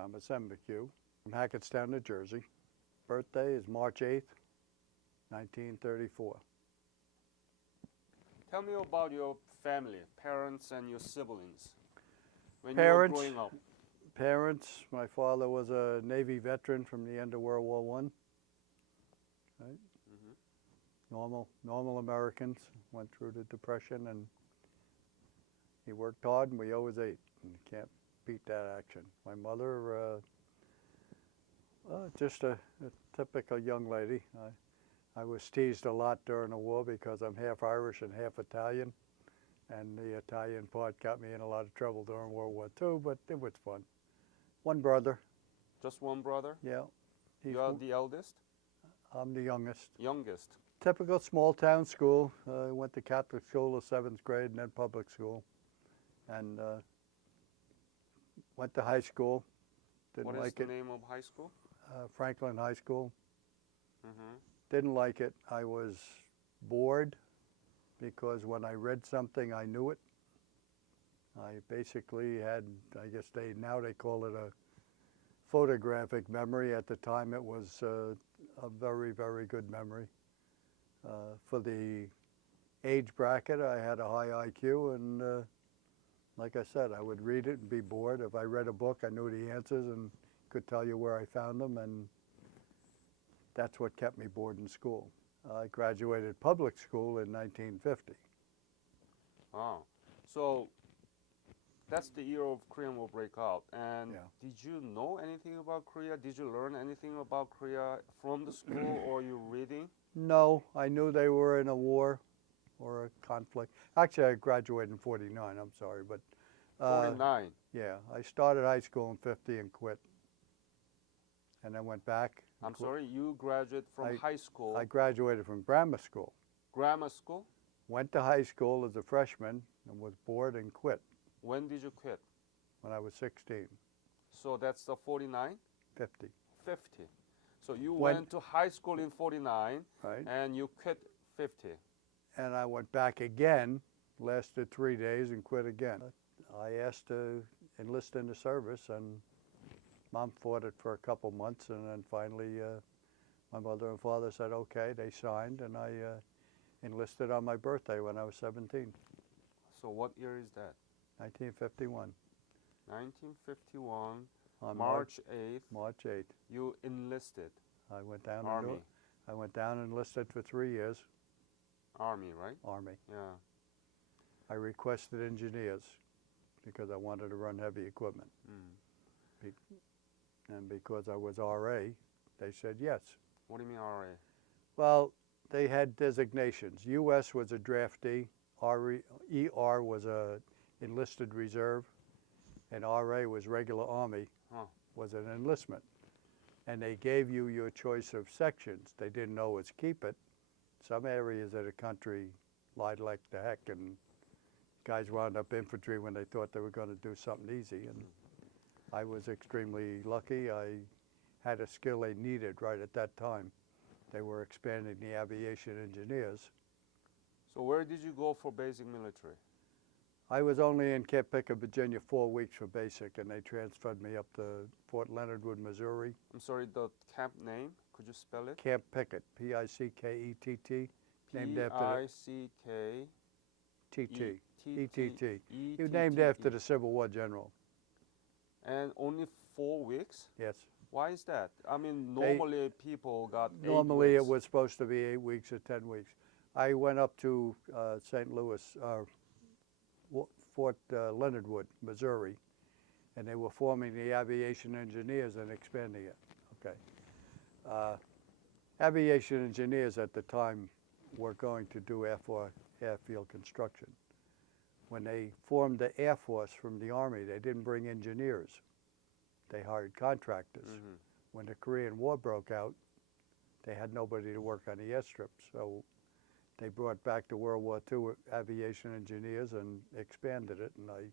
Thomas M. McHugh, from Hackettstown, New Jersey. Birthday is March 8th, 1934. Tell me about your family, parents and your siblings. When Parents, you were growing up. Parents, my father was a Navy veteran from the end of World War I. Right? Normal Americans, went through the Depression, and he worked hard and we always ate. And you can't beat that action. My mother, just a typical young lady. I was teased a lot during the war because I'm half Irish and half Italian, and the Italian part got me in a lot of trouble during World War II, but it was fun. One brother. Just one brother? Yeah. You're the eldest? I'm the youngest. Youngest. Typical small town school. I went to Catholic school the 7th grade and then public school. And went to high school. Didn't What is like the it. name of high school? Franklin High School. Mm-hmm. Didn't like it. I was bored because when I read something, I knew it. I basically had, I guess now they call it a photographic memory. At the time, it was a very, very good memory. For the age bracket, I had a high IQ, and like I said, I would read it and be bored. If I read a book, I knew the answers and could tell you where I found them, and that's what kept me bored in school. I graduated public school in 1950. Oh, so that's the year of Korean War breakout. And Yeah. did you know anything about Korea? Did you learn anything about Korea from the school or you reading? No, I knew they were in a war or a conflict. Actually, I graduated in 49, I'm sorry, but 49. yeah, I started high school in 50 and quit. And then went back. I'm sorry, you graduated from high school. I graduated from grammar school. Grammar school? Went to high school as a freshman and was bored and quit When did you quit? when I was 16, So that's the 49? 50, 50. So you When- went to high school in 49 right? and you quit 50. And I went back again, lasted 3 days and quit again. I asked to enlist in the service, and Mom fought it for a couple months, and then finally my mother and father said okay. They signed, and I enlisted on my birthday when I was 17, So what year is that? 1951. 1951, On March 8th, March 8th. you enlisted. I went down Army. I went down and enlisted for 3 years, Army, right? Army. Yeah. I requested engineers because I wanted to run heavy equipment. Mm. And because I was RA, they said yes. What do you mean RA? Well, they had designations. US was a draftee, ER was a enlisted reserve, and RA was regular Army, Huh. was an enlistment. And they gave you your choice of sections. They didn't always keep it. Some areas of the country lied like the heck, and guys wound up infantry when they thought they were going to do something easy. And I was extremely lucky. I had a skill they needed right at that time. They were expanding the aviation engineers. So where did you go for basic military? I was only in Camp Pickett, Virginia, 4 weeks for basic, and they transferred me up to Fort Leonard Wood, Missouri. I'm sorry, the camp name, could you spell it? Camp Pickett, P-I-C-K-E-T-T, named after P-I-C-K-E-T-T. E-T-T. He was named after the Civil War general. And only 4 weeks? Yes. Why is that? I mean, normally people got 8 Normally weeks. it was supposed to be 8 weeks or 10 weeks. I went up to St. Louis, Fort Leonard Wood, Missouri, and they were forming the aviation engineers and expanding it. Okay. Aviation engineers at the time were going to do airfield construction. When they formed the Air Force from the Army, they didn't bring engineers. They hired contractors. Mhm. When the Korean War broke out, they had nobody to work on the airstrips, so they brought back the World War II aviation engineers and expanded it, and I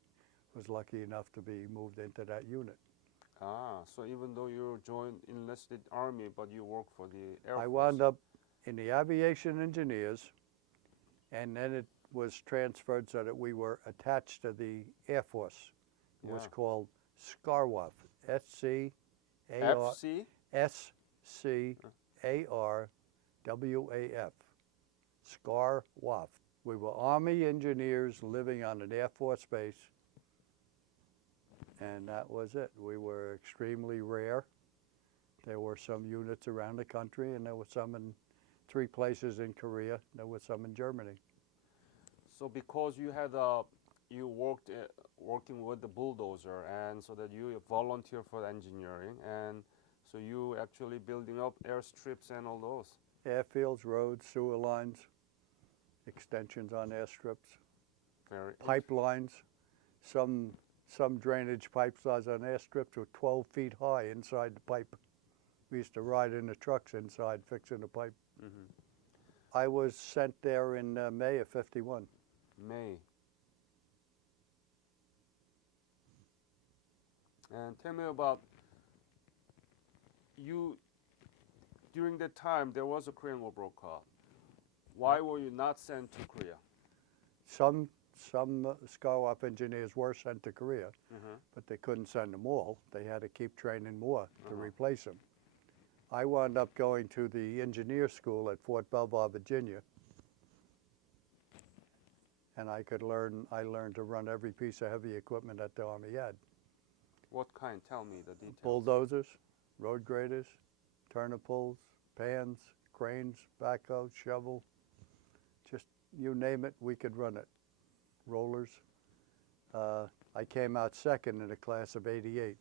was lucky enough to be moved into that unit. Ah, so even though you joined enlisted army, but you work for the Air Force. I wound up in the aviation engineers, and then it was transferred so that we were attached to the Air Force. It was Yeah. called SCARWAF, S-C-A-R, FC? S-C-A-R-W-A-F, SCAR WAF. We were Army engineers living on an Air Force base, and that was it. We were extremely rare. There were some units around the country, and there were some in 3 places in Korea. There were some in Germany. So because you had you worked working with the bulldozer, and so that you volunteer for engineering, and so you actually building up airstrips and all those. Airfields, roads, sewer lines, extensions on airstrips, Very pipelines. Some drainage pipelines on airstrips were 12 feet high inside the pipe. We used to ride in the trucks inside fixing the pipe. Mm-hmm. I was sent there in May of '51. May. And tell me about you. During that time, there was a Korean War broke out. Why were you not sent to Korea? Some SCAR-WAF engineers were sent to Korea, Mm-hmm. but they couldn't send them all. They had to keep training more to Uh-huh. replace them. I wound up going to the engineer school at Fort Belvoir, Virginia, and I learned to run every piece of heavy equipment that the Army had. What kind? Tell me the details. Bulldozers, road graders, turner pulls, pans, cranes, backhoe, shovel, just you name it, we could run it. Rollers. I came out second in a class of '88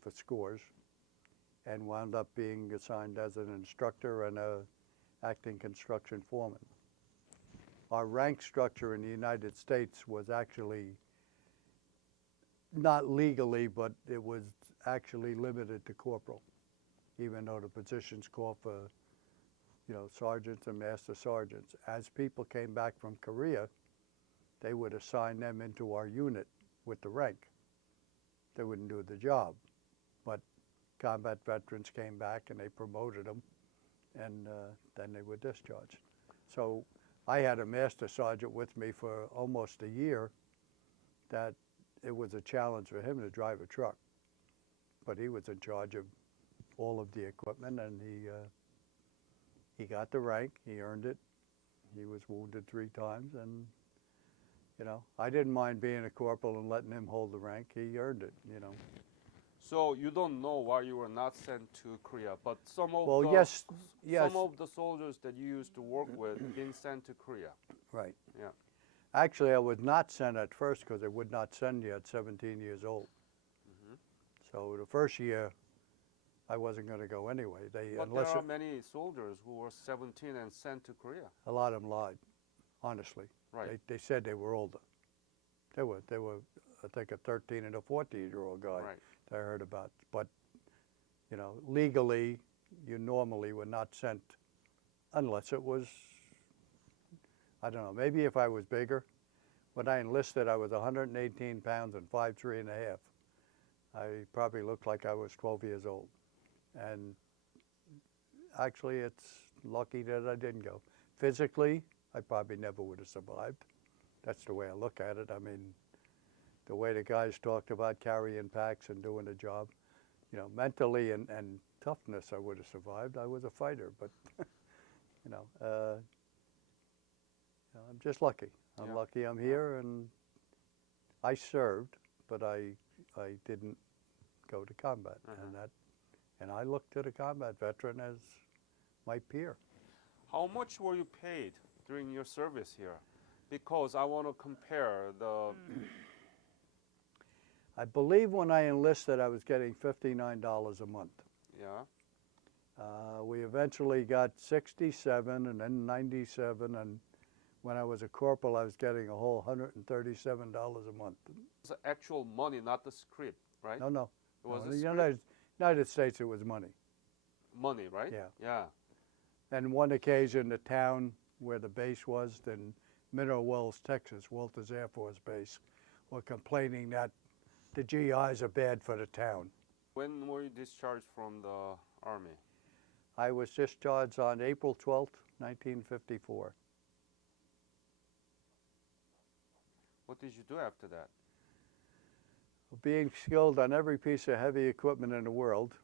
for scores and wound up being assigned as an instructor and a acting construction foreman. Our rank structure in the United States was actually not legally, but it was actually limited to corporal, even though the positions call for, sergeants and master sergeants. As people came back from Korea, they would assign them into our unit with the rank. They wouldn't do the job, but combat veterans came back and they promoted them, and then they were discharged. So I had a master sergeant with me for almost a year that it was a challenge for him to drive a truck, but he was in charge of all of the equipment, and he got the rank, he earned it. He was wounded 3 times, and I didn't mind being a corporal and letting him hold the rank. He earned it, So you don't know why you were not sent to Korea, but some of Well, the yes. some of the soldiers that you used to work with been sent to Korea. Right. Yeah. Actually, I was not sent at first because they would not send you at 17 years old. Mhm. So the first year, I wasn't going to go anyway. But there are many soldiers who were 17 and sent to Korea. A lot of them lied, honestly. Right. They said they were older. They were, I think, a 13 and a 14-year-old guy Right. that I heard about. But, legally, you normally were not sent unless it was, I don't know, maybe if I was bigger. When I enlisted, I was 118 pounds and 5'3" and a half. I probably looked like I was 12 years old. And actually, it's lucky that I didn't go. Physically, I probably never would have survived. That's the way I look at it. I mean, the way the guys talked about carrying packs and doing the job, mentally and toughness, I would have survived. I was a fighter, but, I'm just lucky. I'm Yeah. lucky I'm here, and I served, but I didn't go to combat, and I looked to the combat veteran as my peer. How much were you paid during your service here? Because I want to compare the. I believe when I enlisted, I was getting $59 a month. Yeah. We eventually got 67 and then 97, and when I was a corporal, I was getting a whole $137 a month. It's the actual money, not the script, right? No. It was No, a in the script? United States, it was money. Money, right? Yeah. Yeah. And one occasion, the town where the base was in Mineral Wells, Texas, Walters Air Force Base, were complaining that the GIs are bad for the town. When were you discharged from the Army? I was discharged on April 12th, 1954. What did you do after that? Being skilled on every piece of heavy equipment in the world,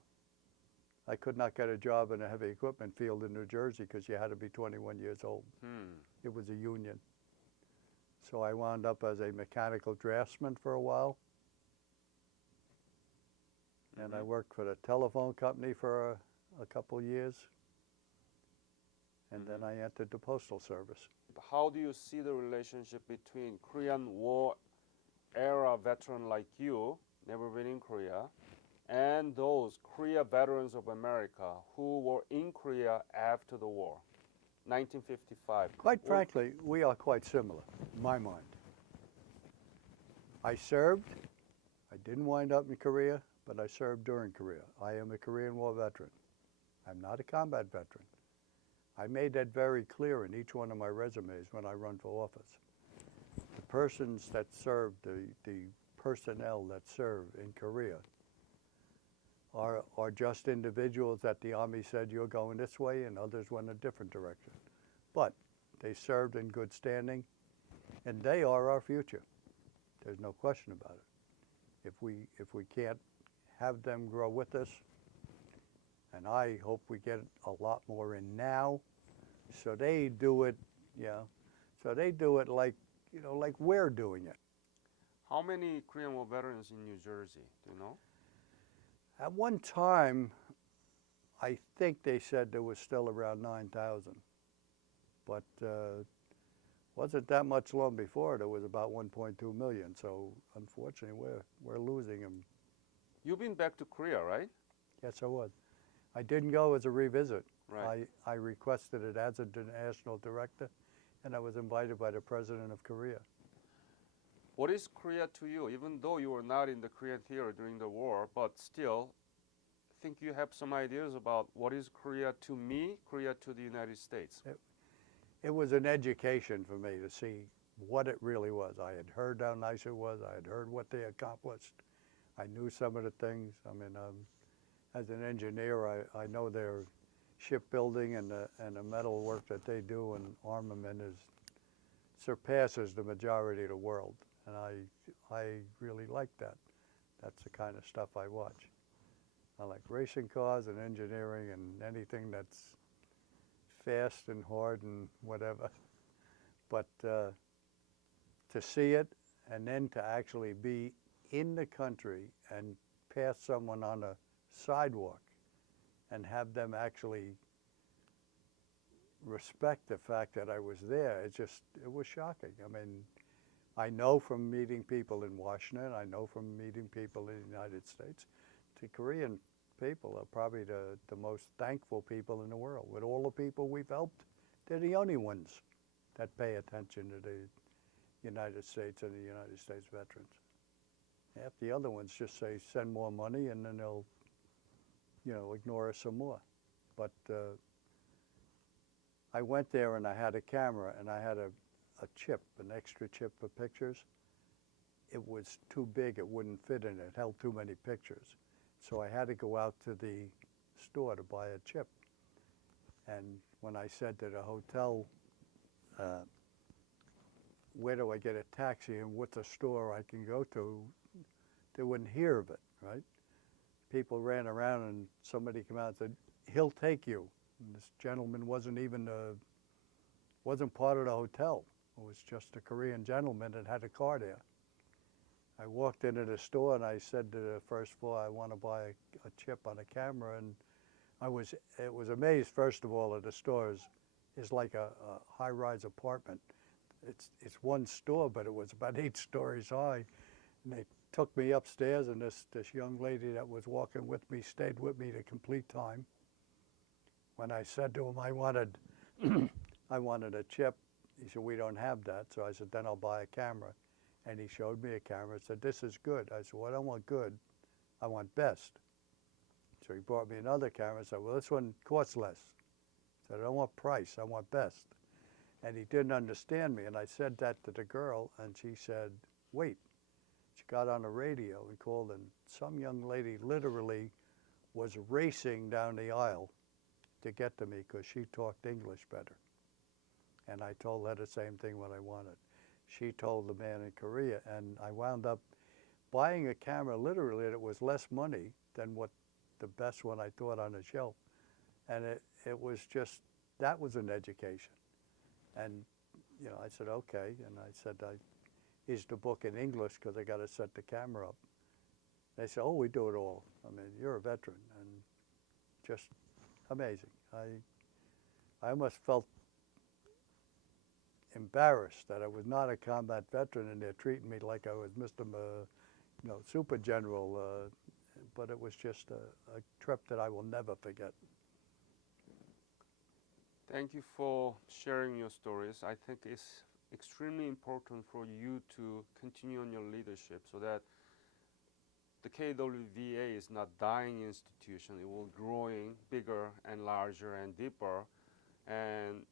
I could not get a job in a heavy equipment field in New Jersey because you had to be 21 years old. It was a union. So I wound up as a mechanical draftsman for a while. And I worked for the telephone company for a couple years. And then I entered the Postal Service. How do you see the relationship between Korean War era veteran like you, never been in Korea, and those Korea veterans of America who were in Korea after the war, 1955? Quite frankly, we are quite similar, in my mind. I served. I didn't wind up in Korea, but I served during Korea. I am a Korean War veteran. I'm not a combat veteran. I made that very clear in each one of my resumes when I run for office. The persons that served, the personnel that serve in Korea are just individuals that the Army said you're going this way and others went a different direction. But they served in good standing and they are our future. There's no question about it. If we can't have them grow with us, and I hope we get a lot more in now, so they do it, so they do it like, like we're doing it. How many Korean War veterans in New Jersey, do you know? At one time, I think they said there was still around 9,000, but wasn't that much long before. There was about 1.2 million, so unfortunately we're losing them. You've been back to Korea, right? Yes, I was. I didn't go as a revisit. Right. I requested it as a national director, and I was invited by the President of Korea. What is Korea to you? Even though you were not in the Korean theater during the war, but still, I think you have some ideas about what is Korea to me, Korea to the United States. It was an education for me to see what it really was. I had heard how nice it was. I had heard what they accomplished. I knew some of the things. I mean, as an engineer, I know their shipbuilding and the metal work that they do and armament surpasses the majority of the world. And I really like that. That's the kind of stuff I watch. I like racing cars and engineering and anything that's fast and hard and whatever. But to see it and then to actually be in the country and pass someone on a sidewalk and have them actually respect the fact that I was there, it was shocking. I mean, I know from meeting people in Washington, I know from meeting people in the United States, the Korean people are probably the most thankful people in the world. With all the people we've helped, they're the only ones that pay attention to the United States and the United States veterans. Half the other ones just say, send more money, and then they'll, ignore us some more. But I went there and I had a camera and I had an extra chip for pictures. It was too big, it wouldn't fit in it, held too many pictures. So I had to go out to the store to buy a chip. And when I said to the hotel, where do I get a taxi and what's a store I can go to, they wouldn't hear of it, right? People ran around and somebody came out and said, he'll take you. And this gentleman wasn't part of the hotel. It was just a Korean gentleman that had a car there. I walked into the store and I said to the first floor, I want to buy a chip on a camera. And it was amazed, first of all, that the store is like a high-rise apartment. It's one store, but it was about 8 stories high. And they took me upstairs, and this young lady that was walking with me stayed with me to complete time. When I said to him I wanted a chip, he said, we don't have that. So I said, then I'll buy a camera. And he showed me a camera and said, this is good. I said, well, I don't want good, I want best. So he brought me another camera and said, well, this one costs less. I said, I don't want price, I want best. And he didn't understand me. And I said that to the girl, and she said, wait. She got on the radio and called, and some young lady literally was racing down the aisle to get to me because she talked English better. And I told her the same thing what I wanted. She told the man in Korea, and I wound up buying a camera literally, and it was less money than what the best one I thought on the shelf. And it was just, that was an education. And, you know, I said, okay. And I said, is the book in English because I got to set the camera up. They said, oh, we do it all. I mean, you're a veteran, and just amazing. I almost felt embarrassed that I was not a combat veteran and they're treating me like I was Mr. You know, Super General, but it was just a trip that I will never forget. Thank you for sharing your stories. I think it's extremely important for you to continue on your leadership so that the KWVA is not dying institution. It will growing bigger and larger and deeper. And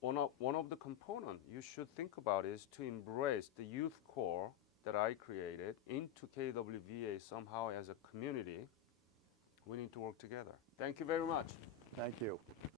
one of the components you should think about is to embrace the youth core that I created into KWVA somehow as a community. We need to work together. Thank you very much. Thank you.